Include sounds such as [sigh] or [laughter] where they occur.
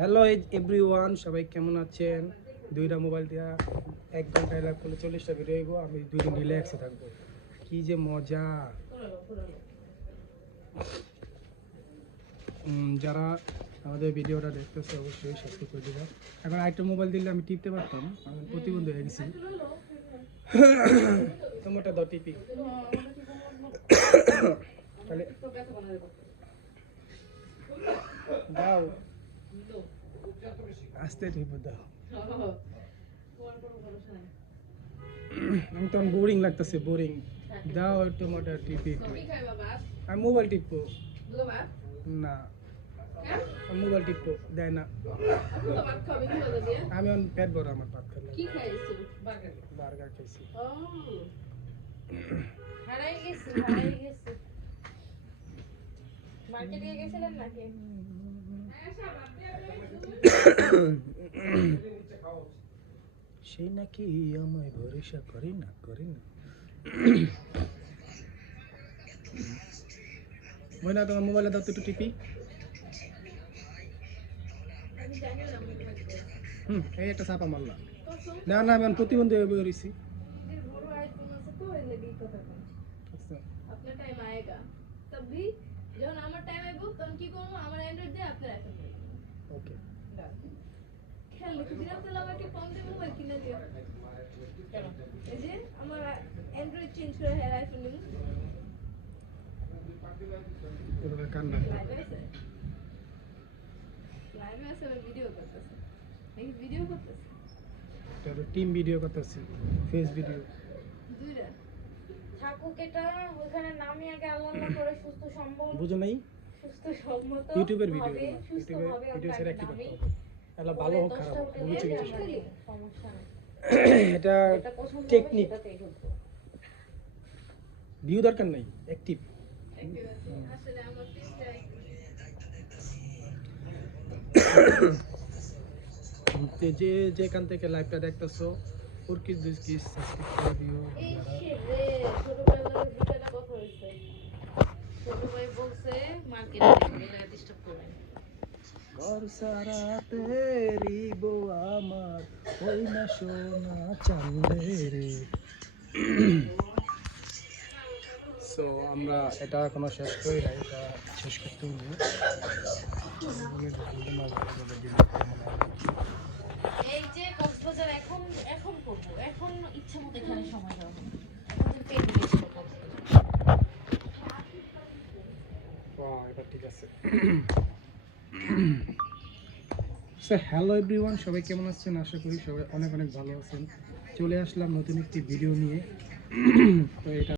Hello everyone সবাই কেমন আছেন? দুইটা মোবাইল দেওয়া এক ঘন্টায় লাইভ করলে চল্লিশটা ভিডিও হইব, আমি দুই দিন রিল্যাক্সে থাকব। কি যে মজা। যারা আমাদের ভিডিওটা দেখতেছে, অবশ্যই সাবস্ক্রাইব করে দিবা। এখন আরেকটা মোবাইল দিলে আমি টিপতে পারতাম, আমি প্রতিবন্ধী হয়ে গেছি। তোমারটা দাও টিপি। তাহলে দাও। আস্তে টিপ দাও আমি তখন বোরিং লাগতেছে বোরিং দাও একটু মোটা টিপি একটু আমি মোবাইল টিপবো না আমি মোবাইল টিপবো দেয় না আমি এখন পেট বড় আমার ভাত খেলে কি খাইছো বার্গার বার্গার খাইছি ও হারাই গেছে হারাই গেছে মার্কেটে গেছিলেন নাকি সে নাকি আমায় ভরসা করে না করে না। ময়না, তোমার মোবাইলে দাও তো একটু টিপি হুম, এই একটা চাপা মারলাম না না, আমি প্রতিবন্ধী হয়ে বেরিয়েছি আপনার টাইম আएगा তবে যখন আমার টাইম আইব, তখন কি করব আমার অ্যান্ড্রয়েড দিয়ে আপনার আইফোন ওকে দিলাম তাহলে আমাকে কম দিয়ে মোবাইল কিনে দিও। এই যে আমার অ্যান্ড্রয়েড চেঞ্জ করে হ্যাঁ আইফোন নিব। লাইভে আছে। আমি ভিডিও করতেছি। নাকি ভিডিও করতেছি। টিম ভিডিও করতেছি ফেস ভিডিও দুইটা। থাকুক এটা ওইখানে নামে আগে আল্লাহ করে সুস্থ সম্ভব বুঝো নাই? সুস্থ সম্মত ইউটিউবের ভিডিও ইউটিউবে ভিডিও। করতে এলা ভালো হোক খারাপ হোক। সমস্যা নেই। [clears throat] এটা টেকনিক ভিউ দরকার নাই অ্যাক্টিভ আসলে আমার পেজটা যে যেখান থেকে লাইভটা দেখতেছো ওর কি দুই কি সাবস্ক্রাইব করে দিও ছোট ভাই বলছে ঘর সারা তেরি বো আমার। ওই না সোনা চান্দে রে। সো আমরা এটা এখনও শেষ করি না এটা শেষ করতে হবে। এই যে কক্সবাজার এখন এখন করব। এখন ইচ্ছা মতো এখানে সময় দেওয়া হবে। এটা ঠিক আছে। [clears throat] হ্যালো এভরিওয়ান সবাই কেমন আছেন? আশা করি সবাই অনেক অনেক ভালো আছেন। চলে আসলাম নতুন একটি ভিডিও নিয়ে। [clears throat] তো এটা